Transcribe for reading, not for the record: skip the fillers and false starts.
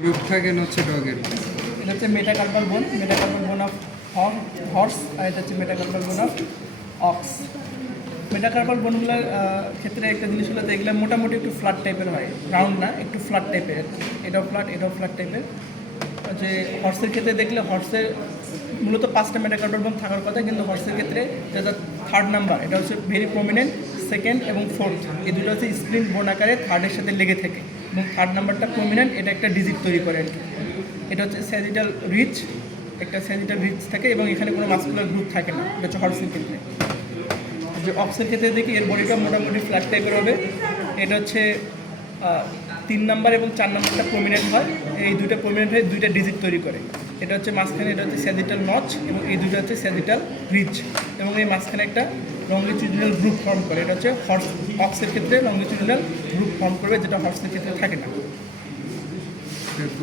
Group থাকে হচ্ছে ডগের। এটা হচ্ছে মেটাকার্পাল বোন অফ হর্স, আর এটা হচ্ছে মেটাকার্পাল বোন অফ অক্স। মেটাকার্পাল বোনগুলোর ক্ষেত্রে একটা জিনিস হলো, এগুলো মোটামুটি একটু ফ্ল্যাট টাইপের হয়, রাউন্ড না, একটু ফ্ল্যাট টাইপের। এটাও ফ্ল্যাট টাইপের। যে হর্সের ক্ষেত্রে দেখলে হর্সের মূলত 5টা মেটাকার্পাল বোন থাকার কথা, কিন্তু হর্সের ক্ষেত্রে যেটা 3rd নাম্বার, এটা হচ্ছে ভেরি প্রমিনেন্ট। 2nd এবং 4th এই দুটো হচ্ছে স্প্লিন্ট বোন আকারে 3rd-এর সাথে লেগে থাকে, এবং 3rd নাম্বারটা প্রমিনেন্ট, এটা একটা ডিজিট তৈরি করে আর কি। এটা হচ্ছে স্যাজিটাল রিচ, একটা স্যাজিটাল রিচ থাকে, এবং এখানে কোনো মাস্কুলার গ্রুপ থাকে না। এটা হচ্ছে হর্সের ক্ষেত্রে। যে অক্সের ক্ষেত্রে দেখি এর বডিটা মোটামুটি ফ্ল্যাট টাইপের হবে। এটা হচ্ছে 3 নাম্বার এবং 4 নাম্বারটা প্রমিনেন্ট হয়, এই দুইটা প্রমিনেন্ট হয়ে দুইটা ডিজিট তৈরি করে। এটা হচ্ছে মাঝখানে, এটা হচ্ছে স্যাজিটাল নচ, এবং এই দুটো হচ্ছে স্যাজিটাল রিচ, এবং এই মাঝখানে একটা লংগিটিউডিনাল গ্রুপ ফর্ম করে। এটা হচ্ছে অক্সের ক্ষেত্রে লংগিটিউডিনাল গ্রুপ ফর্ম করবে, যেটা হর্সের ক্ষেত্রে থাকে না।